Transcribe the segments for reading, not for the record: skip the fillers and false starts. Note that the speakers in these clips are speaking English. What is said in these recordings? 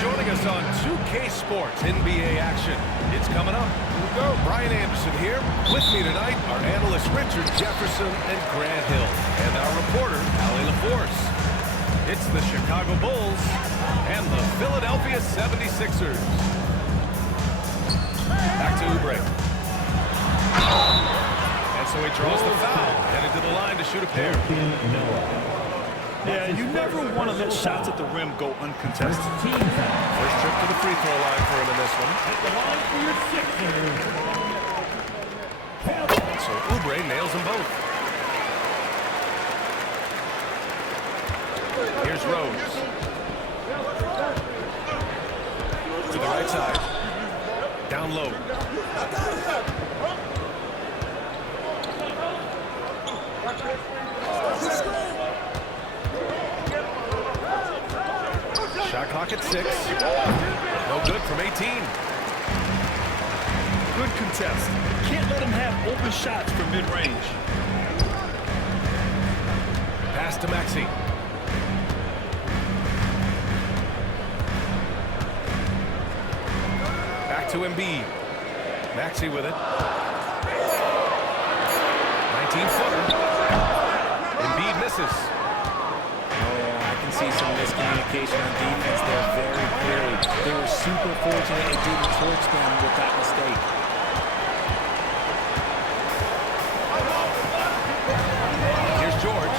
joining us on 2K Sports NBA action. It's coming up. Here we go. Brian Anderson here. With me tonight are analysts Richard Jefferson and Grant Hill, and our reporter, Allie LaForce. It's the Chicago Bulls and the Philadelphia 76ers. Back to Oubre. And so he draws the foul, headed to the line to shoot a pair. Yeah, you never want to let shots at the rim go uncontested. First trip to the free throw line for him in this one. At the line for your sixth. So Oubre nails them both. Here's Rose. To the right side. Down low. Shot clock at 6. No good from 18. Good contest. Can't let him have open shots from mid-range. Pass to Maxey. Back to Embiid. Maxey with it. 19-footer. Embiid misses. I can see some miscommunication on defense there very clearly. They were super fortunate it didn't torch them with that mistake. Here's George.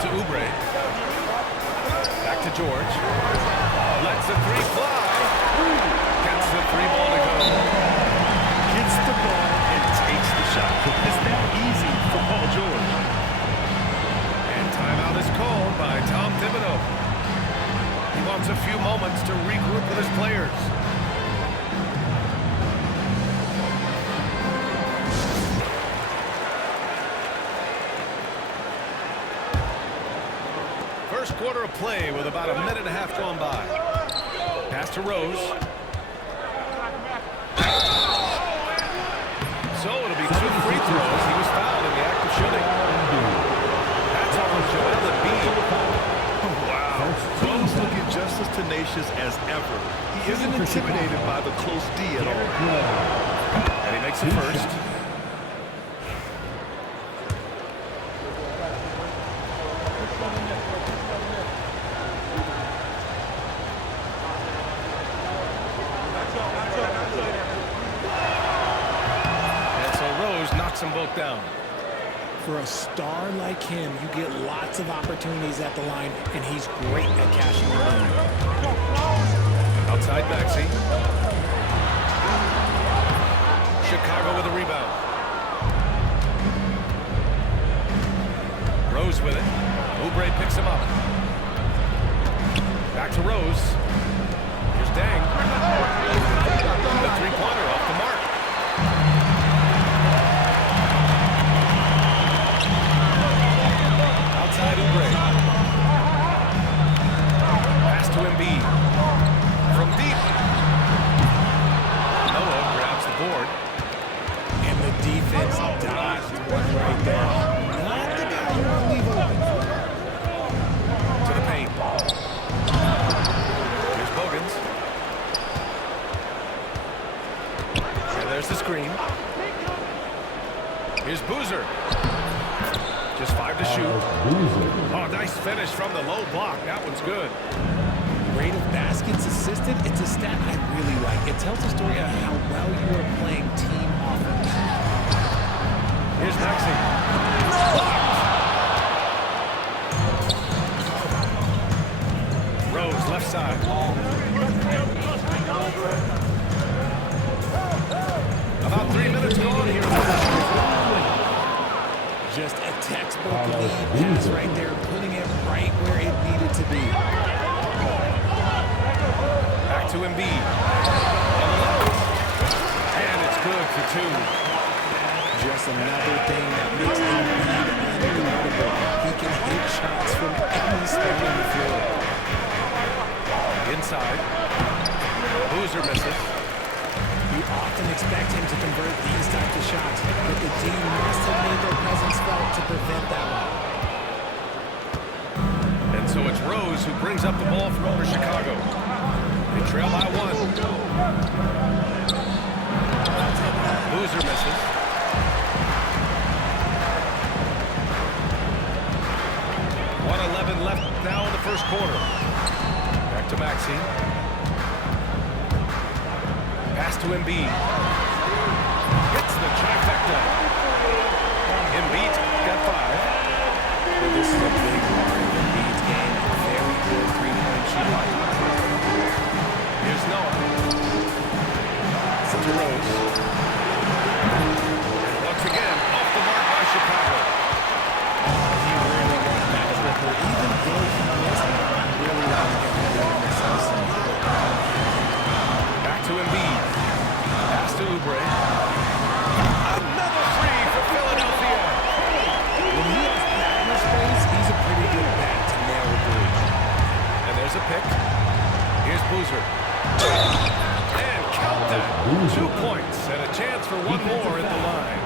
To Oubre. Back to George. Lets the three fly. Gets the three ball to go. Gets the ball and takes the shot. It's that easy for Paul George. And timeout is called by Tom Thibodeau. He wants a few moments to regroup with his players. First quarter of play with about a minute and a half gone by. Pass to Rose. So it'll be 2 free throws. He was fouled in the act of shooting. That's on Joel Embiid. Wow. Bo's looking just as tenacious as ever. He isn't intimidated by the close D at all. And he makes the first. Knocks them both down. For a star like him, you get lots of opportunities at the line, and he's great at cashing them in. Outside Maxey. Chicago with a rebound. Rose with it. Oubre picks him up. Back to Rose. Here's Dang. The three-pointer off the mark. Outside Oubre. Pass to Embiid. From deep. nOW grabs the board. And the defense dodged one right there. Not the guy you want to leave open. To the paint. Here's Bogans. And there's the screen. Here's Boozer. Just 5 to shoot. Oh, nice finish from the low block. That one's good. Rate of baskets assisted, it's a stat I really like. It tells a story of how well you are playing team offense. Here's Maxey. Rose, left side. About 3 minutes gone here. Just a textbook lead pass right there, putting it right where it needed to be. Back to Embiid. And it's good for 2. Just another thing that makes Embiid unguardable. He can hit shots from any spot on the floor. Inside. Boozer misses. You often expect him to convert these types of shots, but the team must have made their presence felt to brings up the ball for Chicago. They trail by 1. Boozer misses. 1:11 left now in the first quarter. Back to Maxey. Pass to Embiid. Hits the trifecta. Embiid got 5. Well, this is a big part of Embiid's game. Very good three-point shooting. Here's Noah. To Rose. And once again, off the mark by Chicago. Even though he missed, I'm really not going to get this also. Back to Embiid. Pass to Oubre. Another three for Philadelphia. When he has that much space, he's a pretty good bet to nail the three. And there's a pick. Here's Boozer. And count that. 2 points and a chance for one more at the line.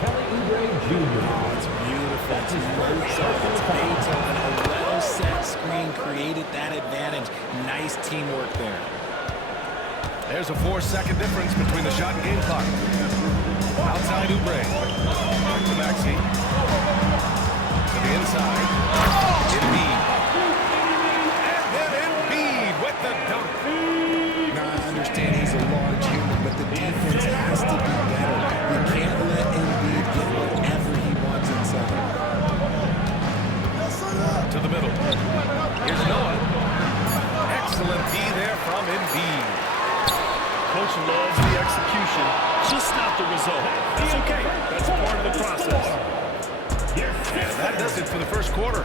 Oh, it's beautiful. It's Mozart. It's Beethoven. A well-set screen created that advantage. Nice teamwork there. There's a 4-second difference between the shot and game clock. Outside Oubre. Back to Maxey. To the inside. Embiid. And then Embiid with the dunk. Now, I understand he's a large human, but the defense has to be better. You can't let Embiid get whatever he wants inside. To the middle. Here's Noah. Excellent D there from Embiid. Coach loves the execution, just not the result. It's okay. That's part of the process. And that does it for the first quarter.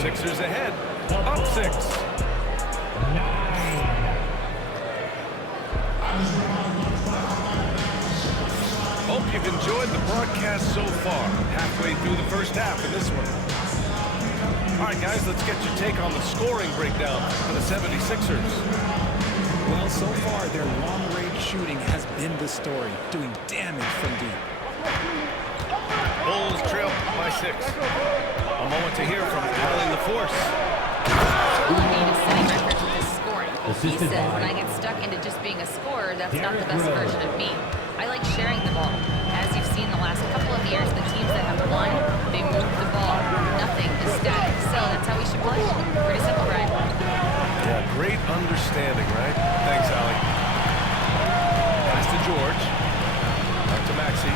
Sixers ahead. Up 6. Hope you've enjoyed the broadcast so far. Halfway through the first half in this one. All right, guys, let's get your take on the scoring breakdown for the 76ers. Well, so far, their long-range shooting has been the story, doing damage from deep. Bulls trail by 6. A moment to hear from Allie LaForce. Joel Embiid is setting records with his scoring. He says, when I get stuck into just being a scorer, that's not the best version of me. I like sharing the ball. As you've seen the last couple of years, the teams that have won, they move the ball. Nothing is static. So that's how we should play. Pretty simple, right? Yeah, great understanding, right? Thanks, Allie. Pass to George. Back to Maxey.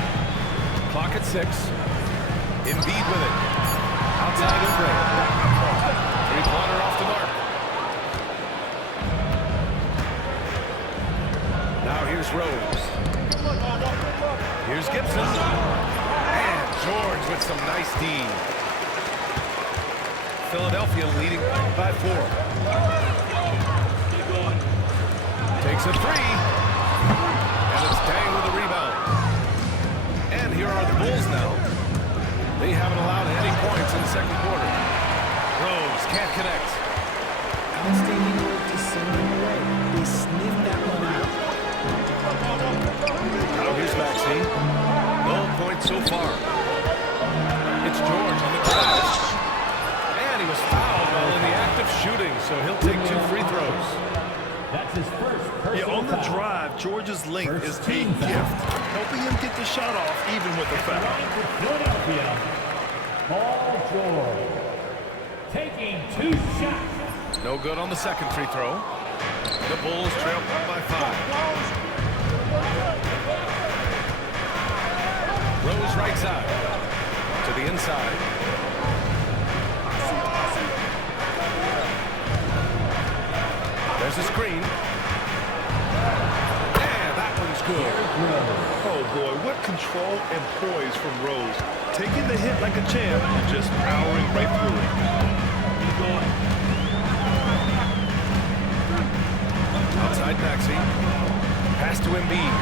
Clock at 6. Embiid with it. Outside Oubre. Three-pointer off the mark. Now here's Rose. Here's Gibson. And George with some nice D. Philadelphia leading by 4. Takes a 3. And it's Dang with a rebound. And here are the Bulls now. They haven't allowed any points in the second quarter. Rose can't connect. Outstanding work to send them away. They sniffed that one out. Now here's Maxey. No points so far. It's George on the drive. And he was fouled while in the act of shooting, so he'll take 2 free throws. That's his first Yeah, personal on the foul. drive, George's length is First a team foul. gift, helping him get the shot off even with a foul. Line for Philadelphia, Paul George. Taking 2 shots. No good on the second free throw. The Bulls trail by 5. Rose right side. To the inside. There's a screen. And that one's good. Oh boy, what control and poise from Rose. Taking the hit like a champ and just powering right through it. Outside Maxey. Pass to Embiid.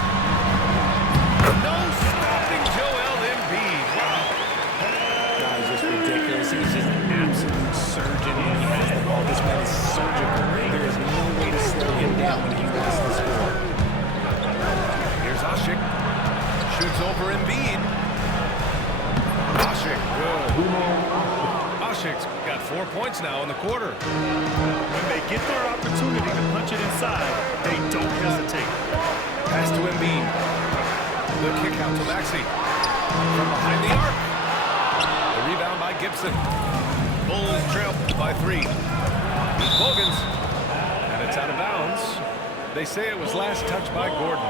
No stopping Joel Embiid. Wow. That is just ridiculous. He's just an absolute surgeon when he has the ball. This man is surgical. There is no way to slow him down when he wants to score. Here's Ashik. Shoots over Embiid. Ashik, good. Ashik's got 4 points now in the quarter. When they get their opportunity to punch it inside, they don't hesitate. Pass to Embiid. Good kick out to Maxey. From behind the arc. The rebound by Gibson. Bulls trail by 3. Here's Bogans. And it's out of bounds. They say it was last touched by Gordon.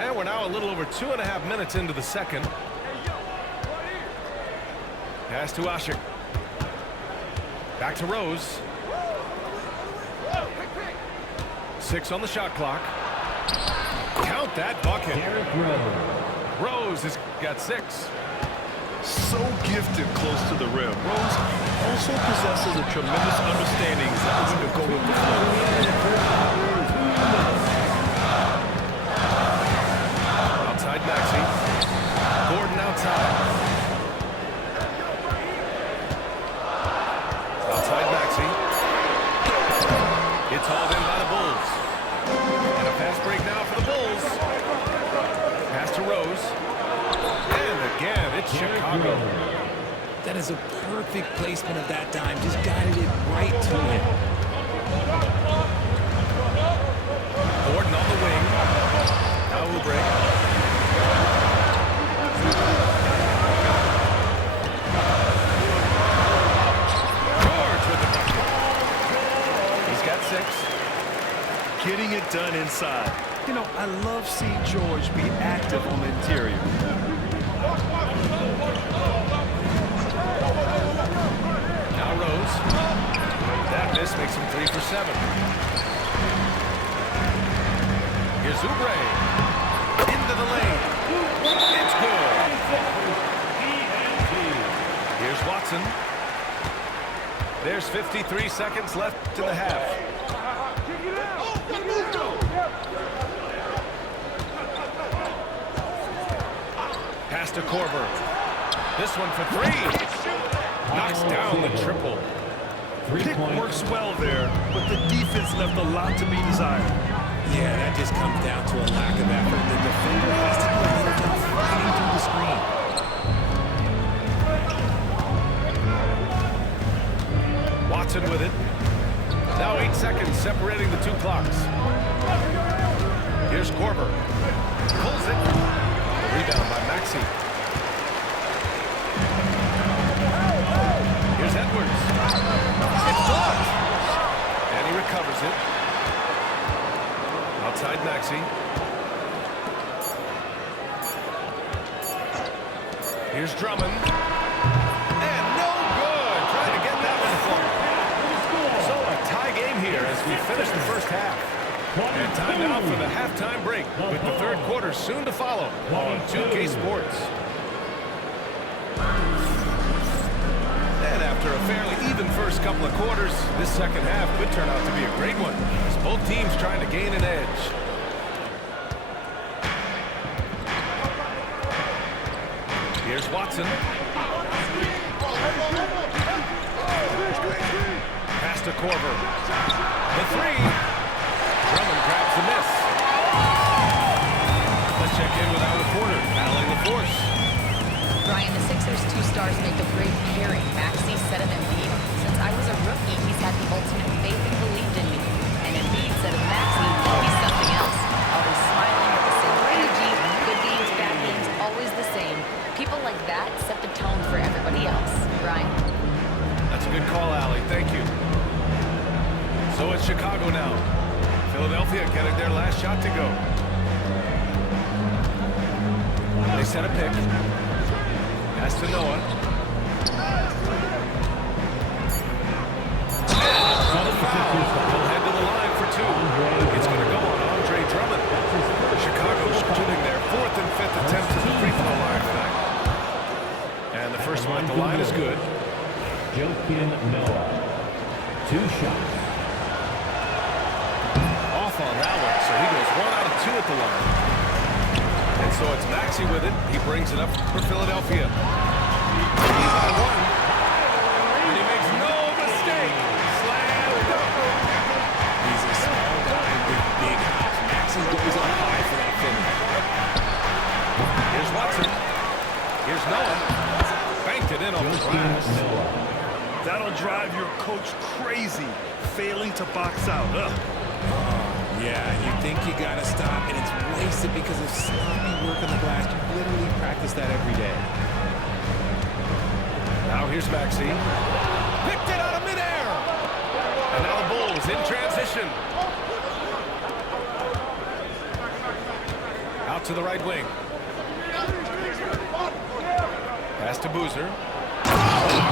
And we're now a little over 2.5 minutes into the second. Pass to Ashik. Back to Rose. 6 on the shot clock. Count that bucket. Rose has got 6. So gifted close to the rim. Rose also possesses a tremendous understanding of when to go with the flow. Outside Maxey. Gordon outside. Outside Maxey. It's hauled in by the Bulls. And a fast break now for the Bulls. Pass to Rose. And again, it's Chicago. That is a perfect placement of that dime. Just guided it right to him. Gordon on the wing. Now we'll break. George with the bucket. He's got 6. Getting it done inside. You know, I love seeing George be active on the interior. Now Rose. That miss makes him 3 for 7. Here's Oubre. Into the lane. It's good. Here's Watson. There's 53 seconds left in the half. Pass to Korver. This one for 3. Knocks down the triple. Pick works well there, but the defense left a lot to be desired. Yeah, that just comes down to a lack of effort. The defender has to be a little bit fighting through the screen. Watson with it. Now 8 seconds separating the 2 clocks. Here's Korver. Pulls it. Rebound by Maxey. Here's Edwards. It's blocked. And he recovers it. Outside Maxey. Here's Drummond. And no good. Trying to get that one forward. So a tie game here as we finish the first half. And time now for the halftime break with the third quarter soon to follow on 2K Sports. And after a fairly even first couple of quarters, this second half could turn out to be a great one as both teams trying to gain an edge. Here's Watson. Pass to Korver. The 3. Drummond grabs the miss. Let's check in with our reporter, Allie LaForce. Brian, the Sixers' 2 stars make a great pairing. Maxey said of Embiid, since I was a rookie, he's had the ultimate faith and believed in me. And Embiid said of Maxey, he's something else. Always smiling with the same energy, good games, bad games, always the same. People like that set the tone for everybody else. Brian. That's a good call, Allie. Thank you. So it's Chicago now. Philadelphia getting their last shot to go. They set a pick. Pass to Noah. Another foul. He'll head to the line for 2. It's going to go on Andre Drummond. Chicago's shooting their 4th and 5th attempts at the free throw line tonight. And the first one at the line is good. Joakim Noah. 2 shots. Off on that one, so he goes 1 out of 2 at the line. And so it's Maxey with it. He brings it up for Philadelphia. He's by 1. And he makes no mistake. Slam dunk. He glass. Noah. That'll drive your coach crazy, failing to box out. Yeah, you think you got to stop, and it's wasted because of sloppy work on the glass. You literally practice that every day. Now here's Maxey. Picked it out of midair. And now the Bulls in transition. Out to the right wing. Pass to Boozer. Oh,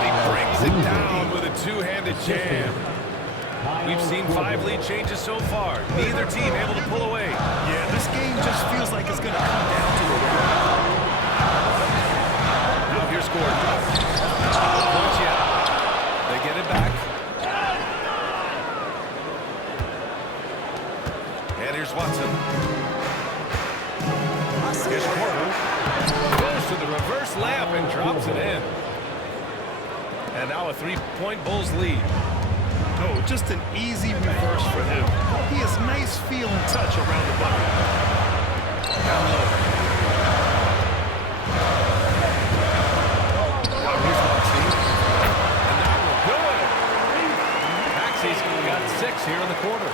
he brings it down with a two-handed jam. We've seen 5 lead changes so far. Neither team able to pull away. Yeah, this game just feels like it's going to come down to a round. Now here's Gordon. No points yet. They get it back. And here's Watson. Here's Porter. Goes to the reverse layup and drops it in. And now a 3-point Bulls lead. Oh, just an easy reverse for him. He has nice feel and touch around the bucket. Down low. Now here's Maxey. And that will do it. Maxey's got 6 here in the quarter.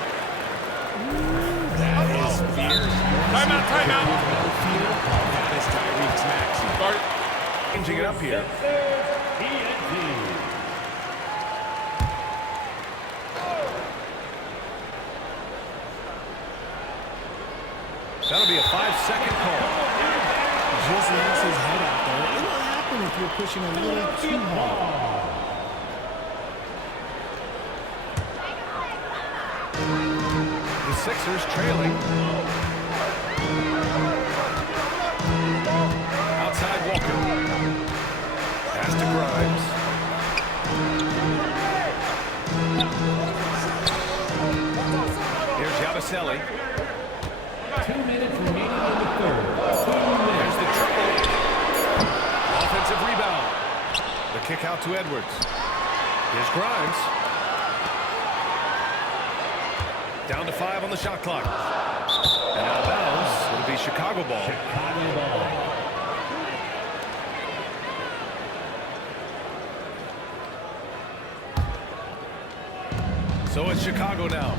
That is fierce. Timeout, timeout. No fear. That is Tyreek's Maxey. Changing it up here. That'll be a 5-second call. Just lets his head out there. It'll happen if you're pushing a little too hard. The Sixers trailing. Outside Walker. Pass to Grimes. Here's Yabusele. 2 minutes remaining in the third. There's the triple. Offensive rebound. The kick out to Edwards. Here's Grimes. Down to 5 on the shot clock. And out of bounds. It'll be Chicago ball. Chicago ball. So it's Chicago now.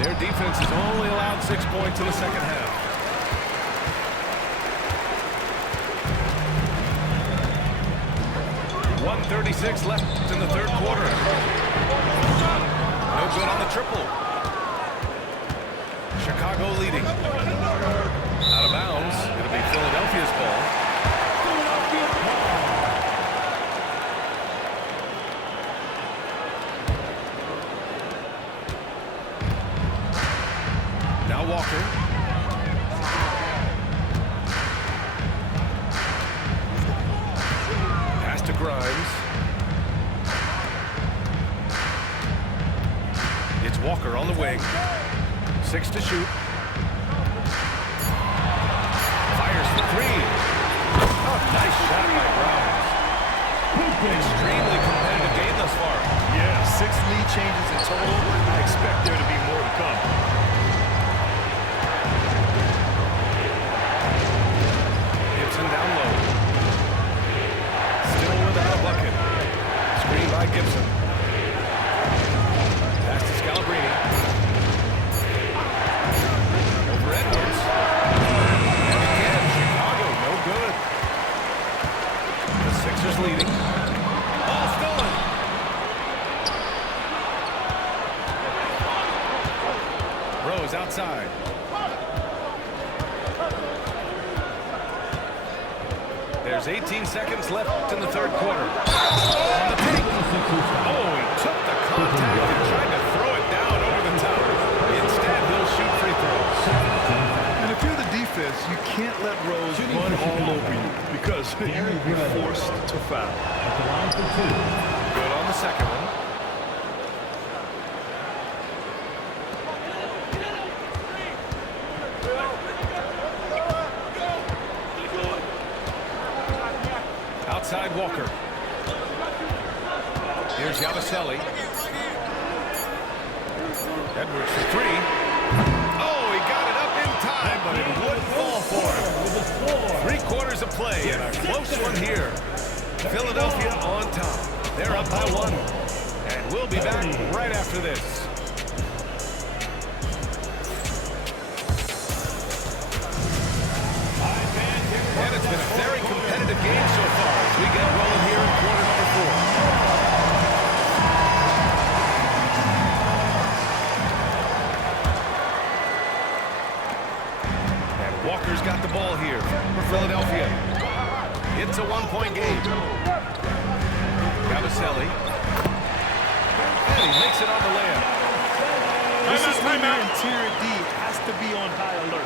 Their defense has only allowed 6 points in the second half. .136 left in the third quarter. No good on the triple. Chicago leading. Out of bounds. It'll be Philadelphia's ball. Now Walker. Pass to Grimes. It's Walker on the wing. 6 to shoot. Fires for 3. Oh, nice shot by Grimes. Extremely competitive game thus far. Yeah, 6 lead changes in total. I expect there to be more to come. Down low. Still without a bucket. Screen by Gibson. Pass to Scalabrine. Over Edwards. And again, Chicago, no good. The Sixers leading. Ball stolen. Rose outside. There's 18 seconds left in the third quarter. On the take. Oh, he took the contact and tried to throw it down over the top. Instead, he'll shoot free throws. And if you're the defense, you can't let Rose run all over you because you'll be forced to foul. At the line for 2. Good on the second one. Outside Walker. Here's Yabusele. Edwards for 3. Oh, he got it up in time, but it wouldn't fall for him. 3 quarters of play and a close one here. Philadelphia on top. They're up by 1. And we'll be back right after this. And it's been a very competitive game so far as we get rolling here in quarter number 4. And Walker's got the ball here for Philadelphia. It's a 1-point game. Gabaselli. And he makes it on the layup. This is when your interior D has to be on high alert.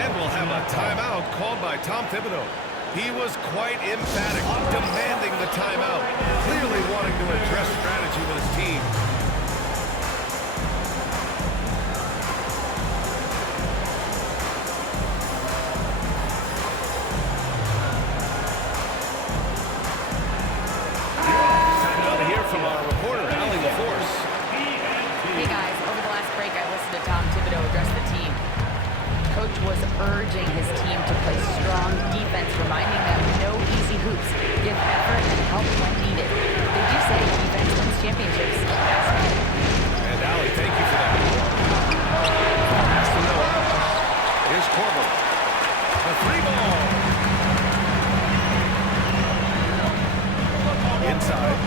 And we'll have a timeout called by Tom Thibodeau. He was quite emphatic, demanding the timeout, clearly wanting to address strategy with his team. Time to hear from our reporter, Allie LaForce. Hey guys, over the last break I listened to Tom Thibodeau address the team. Coach was urging his team to play strong defense, reminding them no easy hoops, give effort and help when needed. They do say defense wins championships. And Allie, thank you for that. Pass to Noah. Here's Corbin. The 3-ball. Inside.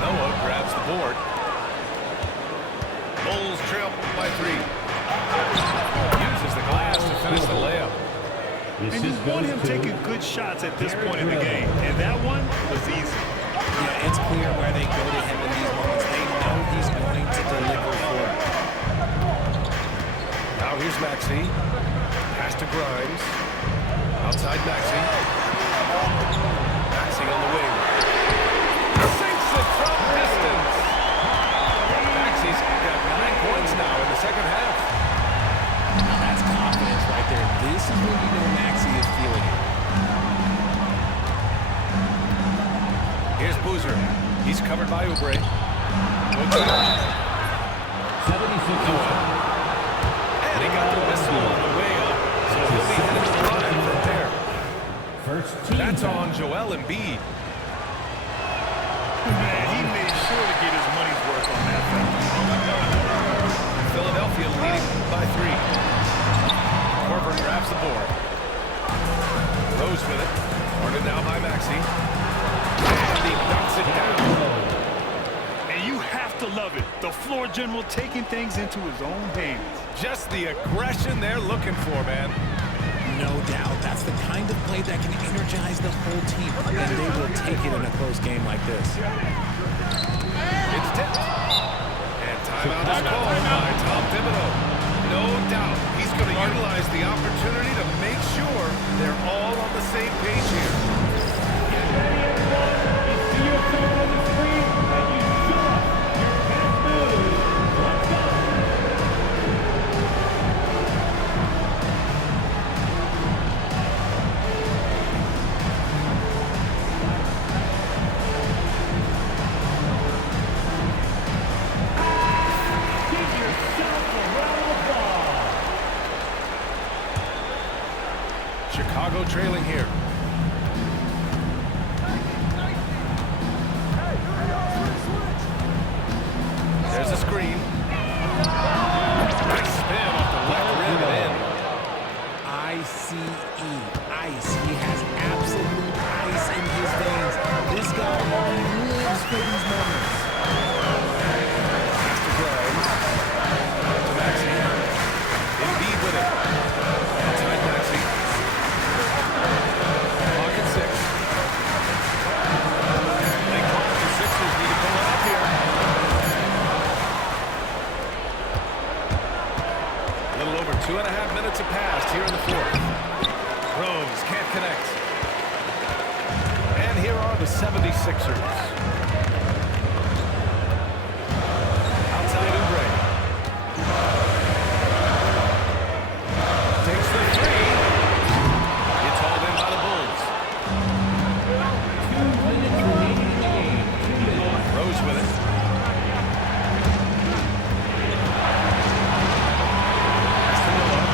Noah grabs the board. Bulls trail by 3. Uses the glass to finish the layup. And you want him taking good shots at this point in the game. And that one was easy. Yeah, it's clear where they go to him in these moments. They know he's going to deliver for them. Now here's Maxey. Pass to Grimes. Outside Maxey. Maxey on the wing. Sinks it from distance. Maxey's got 9 points now in the second half. Now that's confidence right there. This is when you know Maxey is feeling it. Here's Boozer. He's covered by Oubre. 76. And he got the whistle on the way up. So he'll be headed to the line from there. First team. That's on Joel Embiid. Man, he made sure to get his money's worth on that foul. Philadelphia leading by 3. Korver grabs the board. Rose with it. Guarded now by Maxey. And he knocks it down. And you have to love it. The floor general taking things into his own hands. Just the aggression they're looking for, man. No doubt. That's the kind of play that can energize the whole team. And they will take it in a close game like this. It's tipped. And timeout is called by Tom Thibodeau. No doubt he's going to utilize the opportunity to make sure they're all on the same page here. Get ready, everyone. You see yourself on the screen, and you show us your best moves. Let's go. Give yourself a round of applause. Chicago trailing here. There's a screen. Nice spin off the left rim and in. ICE. Ice. He has absolute ice in his veins. This guy lives for these moments. Pass to Grimes. To Maxey. Embiid with it. Outside Maxey. Pocket 6. They call it. The Sixers need to pull it up here. A little over 2.5 minutes have passed here in the 4th. Rose can't connect. And here are the 76ers. Outside Oubre. Takes the 3. It's hauled in by the Bulls. 2 minutes remaining in the game. 2 minutes. Rose with it. Pass to Noah.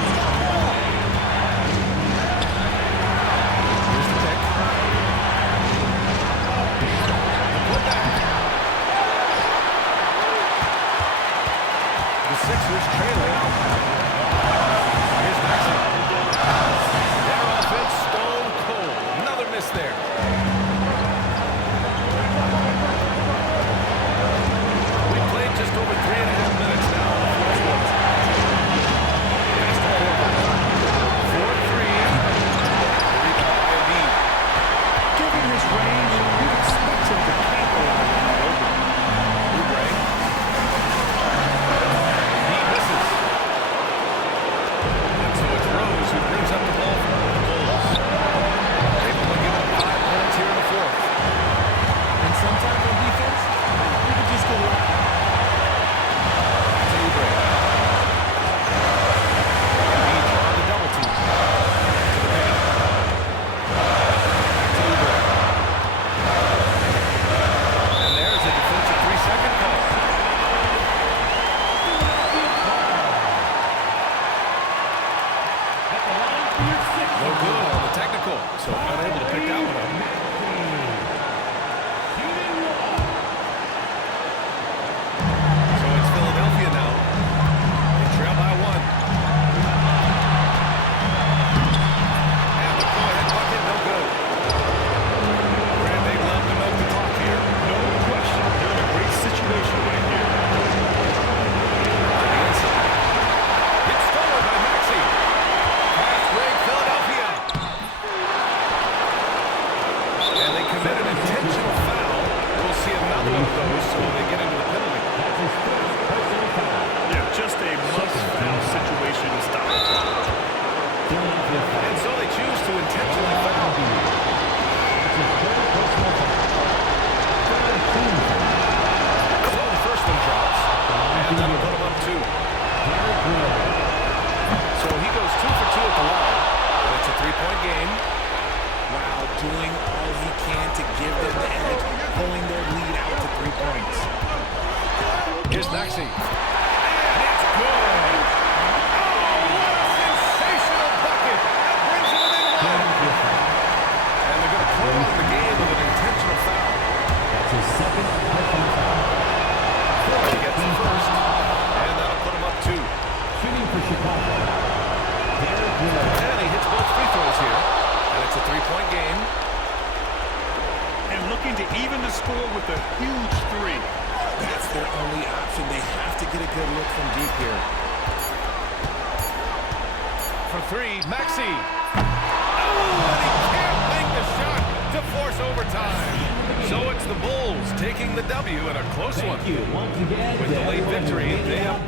of those, so they get into the penalty. That's his first personal foul. Yeah, just a must-foul situation to stop the clock. And so they choose to intentionally foul. That's his third personal foul. Third team foul. So the first one drops, and that'll put him up 2. So he goes 2 for 2 at the line, and it's a 3-point game. Wow, doing all he can to give them the edge, pulling their lead out to 3 points. Here's Maxey. And it's good. Oh, what a sensational bucket. That brings him within 1. And they're going to prolong the game with an intentional foul. That's his second personal foul. He gets the first, and that'll put him up 2. Shooting for Chicago. And he hits both free throws here, and it's a 3-point game. And looking to even the score with a huge 3. That's their only option. They have to get a good look from deep here. For 3, Maxey. Oh, and he can't make the shot to force overtime. So it's the Bulls taking the W in a close one. Thank you once again. With the late victory, they have